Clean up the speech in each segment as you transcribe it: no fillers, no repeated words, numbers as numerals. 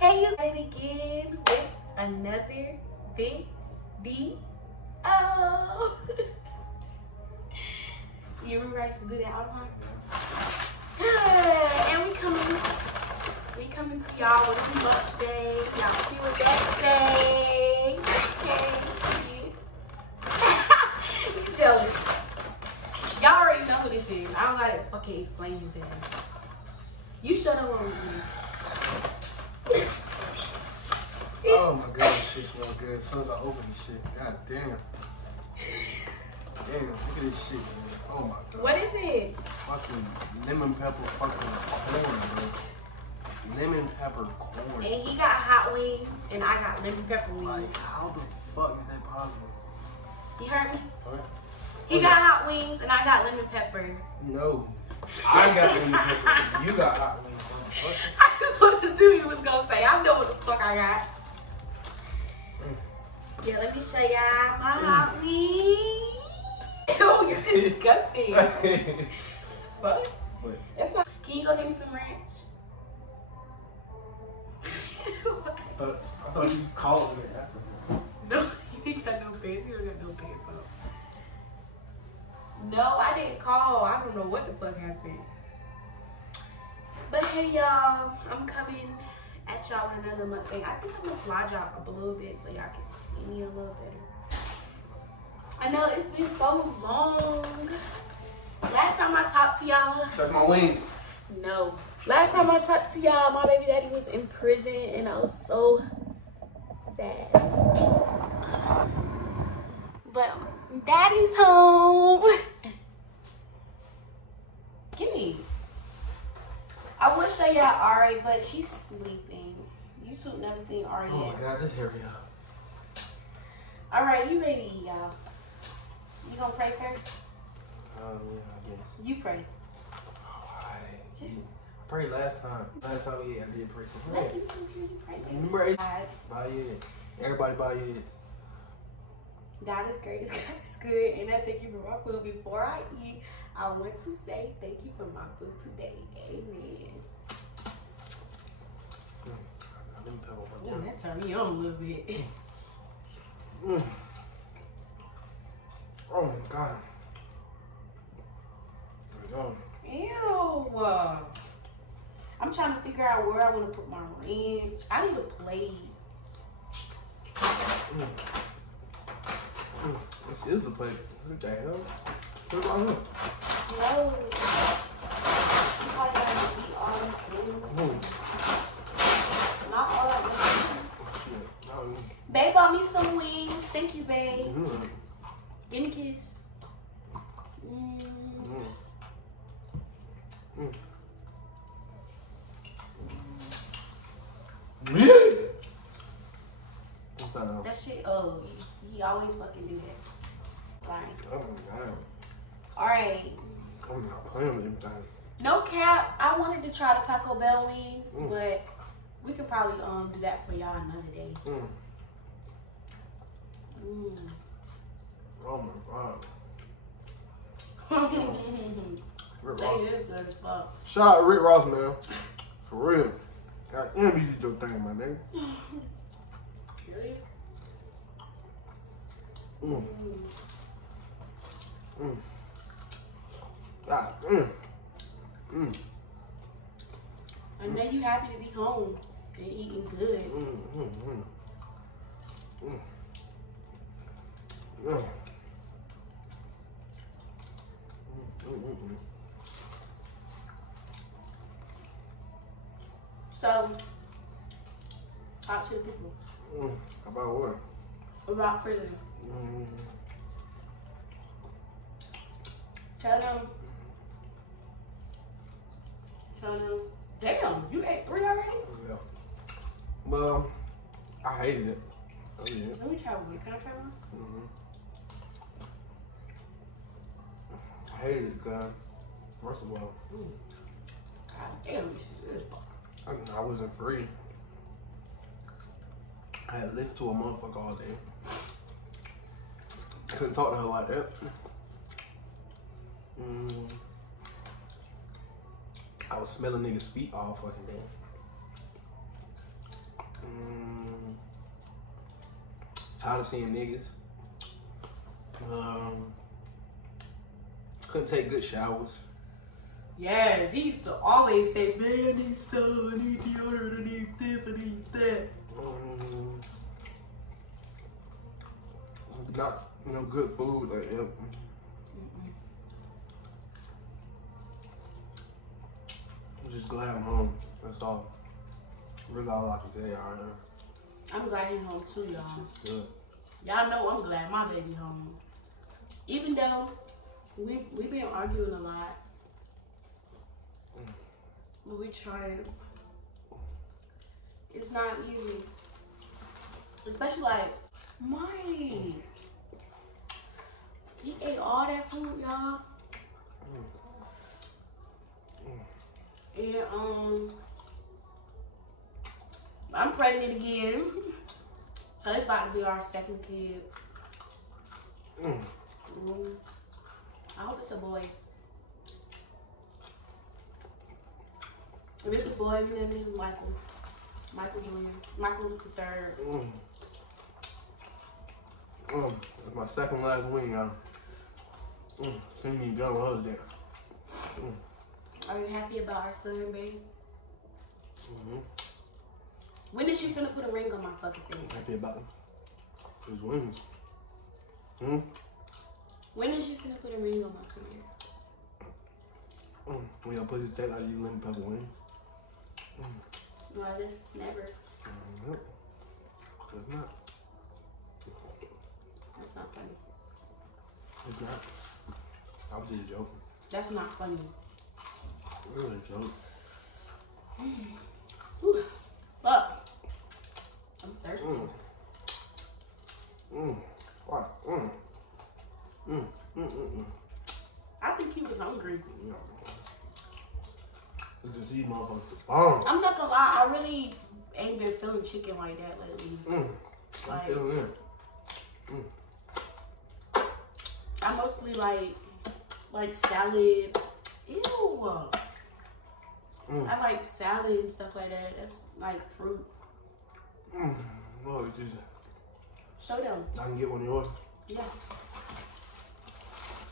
Hey, you back again with another video. You remember I used to do that all the time? And we coming to y'all with a must day. Y'all see what that say? Okay. You jealous. Y'all already know who this is. I don't gotta fucking explain his ass. You shut up on me. Oh my god, this shit smells good as soon as I open this shit. God damn. Damn, look at this shit, man. Oh my god. What is it? It's fucking lemon pepper fucking corn, bro. Lemon pepper corn. And he got hot wings and I got lemon pepper wings. Like, how the fuck is that possible? You heard me? What? He got hot wings and I got lemon pepper. No. I got lemon pepper. You got hot wings. I just wanted to see what you was gonna say. I know what the fuck I got. Yeah, let me show y'all my hot wings. Oh, you're disgusting. What? What? That's not. Can you go get me some ranch? I thought you called me after. No, he got no pants. He don't got no pants on. No, I didn't call. I don't know what the fuck happened. But hey, y'all, I'm coming at y'all with another mukbang. I think I'm gonna slide y'all up a little bit so y'all can see me a little better. I know it's been so long. Last time I talked to y'all. Touch my wings. No. Last time I talked to y'all, my baby daddy was in prison and I was so sad. But daddy's home. Gimme. I would show y'all Ari, but she's sleeping. You two never seen Ari Oh yet. my god, just hurry up. Alright, you ready, y'all? You gonna pray first? Yeah, I guess. You pray. Alright. Just I prayed last time. Last time I did pray. So let you two beauty pray, baby. remember, bow your head. Everybody bow your heads. God is great, God is good, and I thank you for my food. Before I eat, I want to say thank you for my food today. Amen. Ooh, that turned me on a little bit. Oh my god. There we go. Ew. I'm trying to figure out where I want to put my ranch. I need a plate. This is the plate. What the hell? Put it on here. No. You probably gotta eat all these things. Not all at once. Babe bought me some wings. Thank you, babe. Give me a kiss. That shit, oh, he always fucking do that. Sorry. Oh my god. Alright. I'm not playing with everything. No cap, I wanted to try the Taco Bell wings, but we could probably do that for y'all another day. Oh my god. Rick That Ross. is good as fuck. Shout out Rick Ross, man. For real. God damn, you did your thing, my nigga. Really? God damn. I know you happy to be home and eating good. So, talk to the people About what? about prison. Tell them. Damn, you ate 3 already? Yeah. Well, I hated it. Oh, yeah. Let me try one. Can I try one? I hated it because, first of all, God damn, this is good. I wasn't free. I had listened to a motherfucker all day. Couldn't talk to her like that. I was smelling niggas' feet all fucking day. Tired of seeing niggas. Couldn't take good showers. Yes, he used to always say, man, I need soap, I need deodorant, I need this, I need that. Not, good food. Like, I'm just glad I'm home. That's all. Really all I can tell y'all right now. I'm glad he's home too, y'all. Good. Y'all know I'm glad my baby home. Even though we been arguing a lot. But we trying. It's not easy. Especially like Mike. He ate all that food, y'all. And I'm pregnant again. So it's about to be our second kid. I hope it's a boy. If it's a boy, we name him Michael. Michael Jr. Michael the third. That's my second last wing, y'all. See me done when I was there. Are you happy about our son, baby? When is she finna put a ring on my fucking finger? Happy about his wings. When is she finna put a ring on my finger? When your pussy taste like you lemon pepper wings. No, this is never. It's not. That's not funny. It's not. I was just joking. That's not funny. Really a joke. Fuck. I'm thirsty. What? I think he was hungry. Look at these motherfuckers. I'm not gonna lie, I really ain't been feeling chicken like that lately. I'm feeling it. I mostly like salad. Ew. I like salad and stuff like that. That's like fruit. Oh, it's just. Show them. I can get one of yours. Yeah.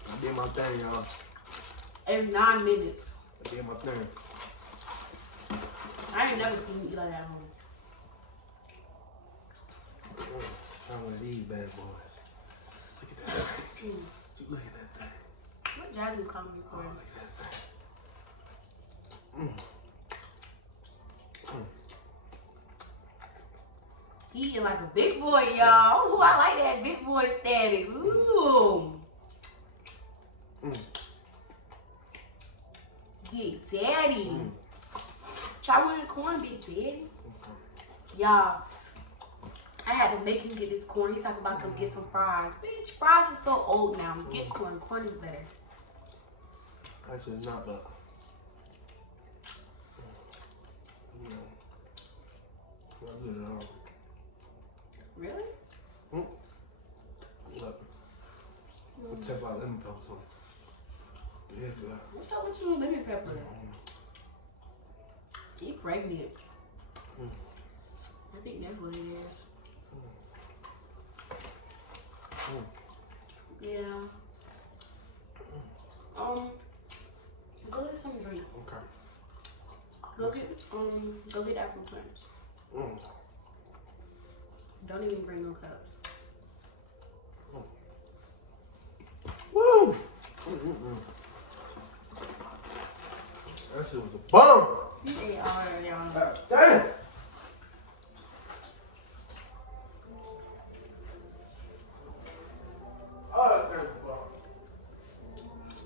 I did my thing, y'all. Every 9 minutes. I did my thing. I ain't never seen you eat like that at home. Try one of these bad boys. Look at that thing. Look at that thing. What Jasmine called me for? Oh, look at that thing. He eating like a big boy, y'all. Ooh, I like that big boy status. Ooh. Big Daddy. Try one of the corn, Big Daddy. Y'all, I had to make him get this corn. He talking about get some fries. Bitch, fries is so old now. Get corn. Corn is better. Actually, it's not, but not good at all. Really? Look. Except for lemon pepper. So. Yeah, good. What's up with you and lemon pepper? He pregnant. I think that's what it is. Yeah. Go get some drink. Okay. Go get that fruit punch. Don't even bring no cups. Woo! That shit was a bomb. He ate all that, y'all. Damn.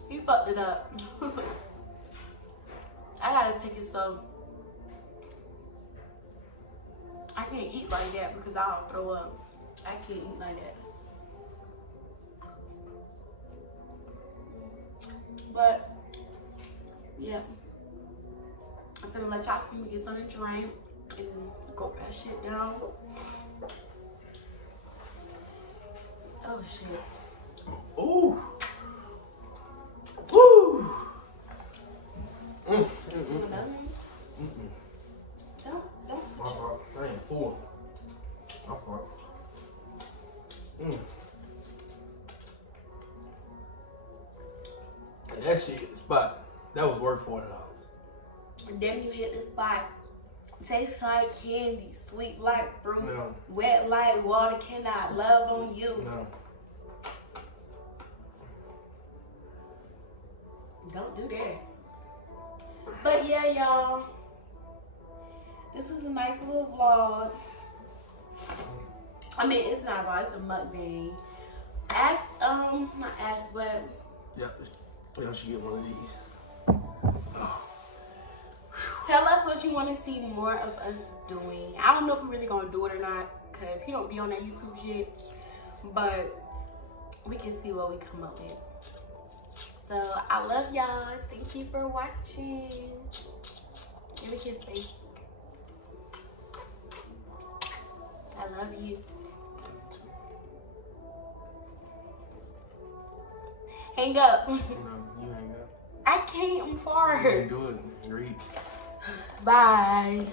He fucked it up. I gotta take it slow. I can't eat like that because I'll throw up. I can't eat like that. But, yeah. I'm gonna let y'all see me get something to drink and go that shit down. Oh, shit. Ooh. Woo. Another one? Don't. My fault. I ain't full. My fault. that shit spot. That was worth $40. And then you hit the spot. Tastes like candy, sweet like fruit, No. wet like water. Cannot love on you. No. Don't do that. But yeah, y'all. This was a nice little vlog. I mean, it's not a vlog, it's a mukbang. Not ask, but Yeah, y'all should get one of these. tell us what you want to see more of us doing. I don't know if we're really gonna do it or not, cause he don't be on that YouTube shit. But we can see what we come up with. So I love y'all. Thank you for watching. Give a kiss, baby. I love you. Hang up. No, you hang up. I can't. I'm far. You can do it. Reach. Bye.